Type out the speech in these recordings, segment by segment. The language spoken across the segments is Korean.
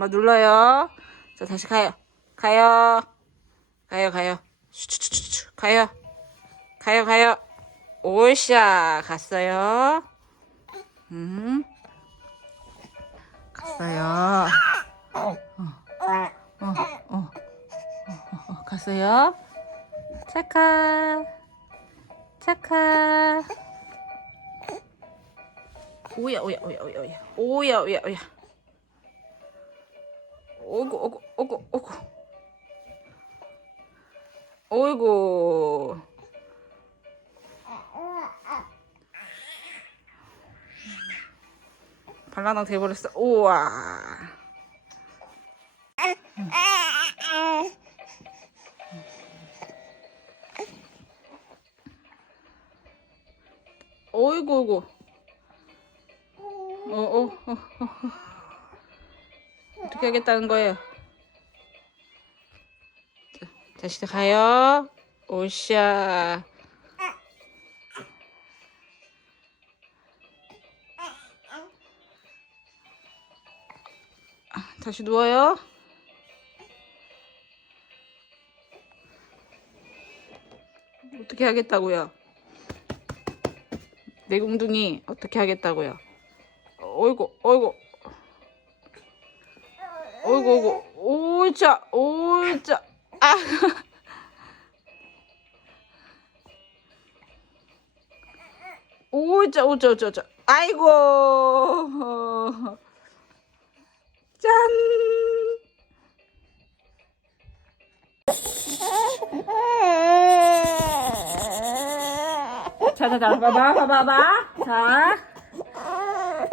엄마 눌러요. 자, 다시 가요. 가요. 가요, 가요. 슈추추추추. 가요. 가요, 가요. 오샤. 갔어요. 음. 갔어요. 어, 어, 어, 어, 어, 갔어요. 착하. 착하. 오야, 오야, 오야, 오야, 오야. 오야, 오야, 오야. 오구, 오구, 오구, 오구. 어이구. 발라당 돼버렸어. 우와. 어이구, 어이구. 어, 어, 어, 어. 어 떻게 하겠다는 거예요? 자, 다시 가요. 오샤. 아, 다시 누워요. 어떻게 하겠다고요? 내 공둥이 어떻게 하겠다고요? 어이구, 어이구. 어이구, 어이구. 오자, 오자. 아. 오자, 오자, 오자, 오자. 아이고. 짠. 자, 자, 자, 봐봐, 봐봐, 봐봐. 자.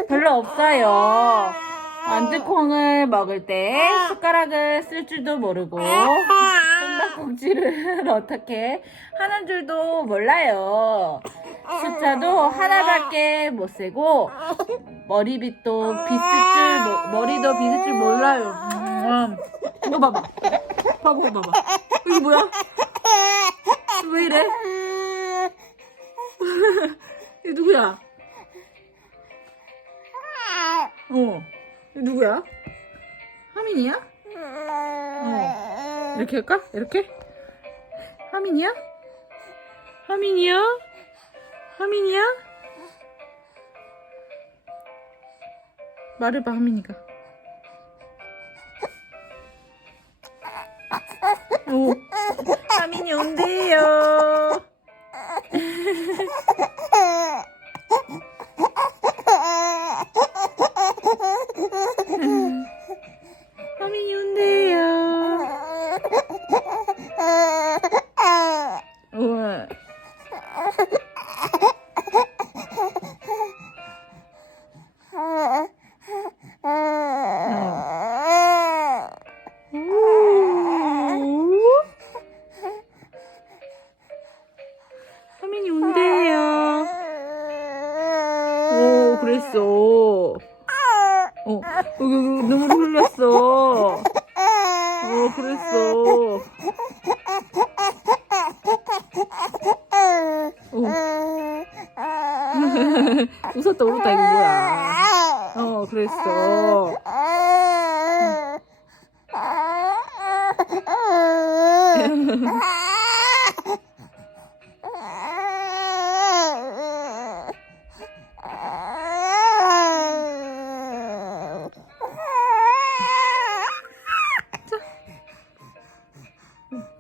별로 없어요. 완두콩을 먹을 때 숟가락을 쓸 줄도 모르고 손바꼭질을 어떻게 하는 줄도 몰라요. 숫자도 하나밖에 못 세고 머리빗도 빗을 줄 모- 머리도 빗을 줄 몰라요. 음. 이거 봐봐. 봐봐, 봐봐. 이거 뭐야? 왜 이래? 이거 누구야? 어. 누구야? 하민이야? 어. 이렇게 할까? 이렇게? 하민이야? 하민이야? 하민이야? 말해봐, 하민이가. 오. 하민이 온대 우. 하민이 온대요. 오, 그랬어. 어, 어, 눈물 흘렸어. 어, 그랬어. 어. 웃었다 울었다 이거 뭐야? 어, 그랬어.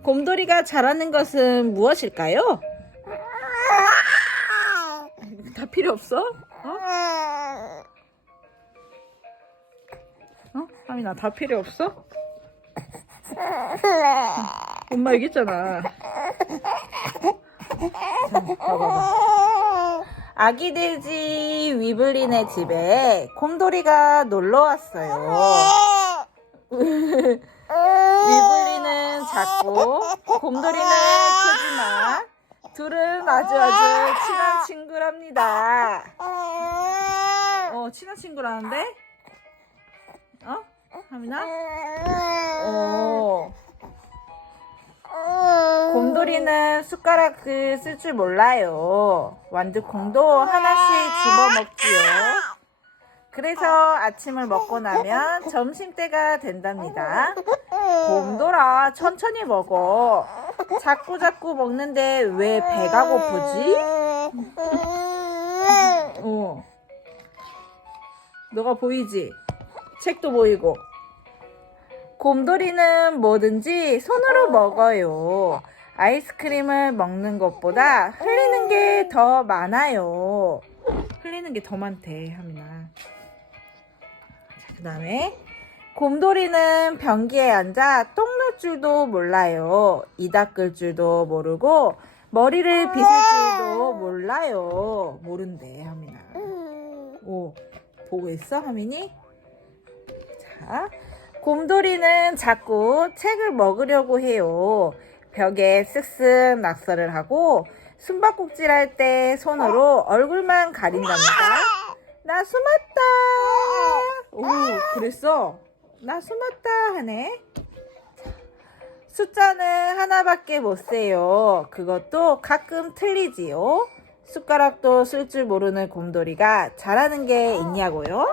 곰돌이가 잘하는 것은 무엇일까요? 다 필요 없어? 어? 어? 하민아 다 필요 없어? 엄마. 자, 봐봐봐. 아기 돼지 위블린의 집에 곰돌이가 놀러 왔어요. 위블리는 작고 곰돌이는 크지만 둘은 아주 아주 친한 친구랍니다. 어, 친한 친구라는데? 어? 하민아? 어. 곰돌이는 숟가락을 쓸 줄 몰라요. 완두콩도 하나씩 집어 먹지요. 그래서 아침을 먹고 나면 점심때가 된답니다. 곰돌아, 천천히 먹어. 자꾸 자꾸 먹는데 왜 배가 고프지? 어. 너가 보이지? 책도 보이고. 곰돌이는 뭐든지 손으로 먹어요. 아이스크림을 먹는 것보다 흘리는 게 더 많아요. 흘리는 게 더 많대, 하민아. 자, 그 다음에. 곰돌이는 변기에 앉아 똥눌 줄도 몰라요. 이 닦을 줄도 모르고, 머리를 빗을 줄도 몰라요. 모른대, 하민아. 오, 보고 있어, 하민이? 자, 곰돌이는 자꾸 책을 먹으려고 해요. 벽에 쓱쓱 낙서를 하고 숨바꼭질 할 때 손으로 얼굴만 가린답니다. 나 숨었다. 오, 그랬어. 나 숨었다 하네. 숫자는 하나밖에 못 세요. 그것도 가끔 틀리지요. 숟가락도 쓸 줄 모르는 곰돌이가 잘하는 게 있냐고요?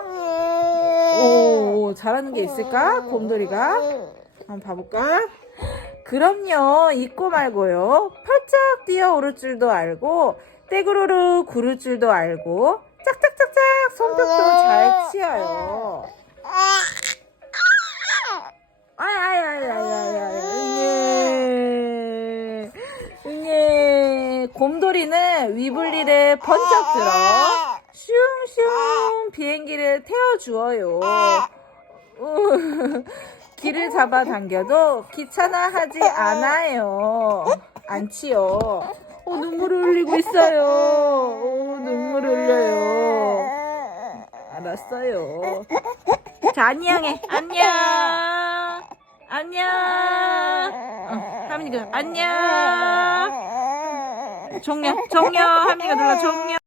오, 잘하는 게 있을까? 곰돌이가? 한번 봐볼까? 그럼요. 있고 말고요. 펄쩍 뛰어 오를 줄도 알고, 떼구르르 구를 줄도 알고, 짝짝짝짝 손뼉도 잘 치어요. 아야야야야야야, 응애. 응애. 곰돌이는 위블리를 번쩍 들어, 슝슝 비행기를 태워주어요. 우, 길을 잡아당겨도 귀찮아하지 않아요. 않지요. 어, 눈물을 흘리고 있어요. 어, 눈물 흘려요. 알았어요. 자, 안녕해. 안녕. 안녕. 어, 하민이가 안녕. 종료, 종료. 하민이가 눌러 종료.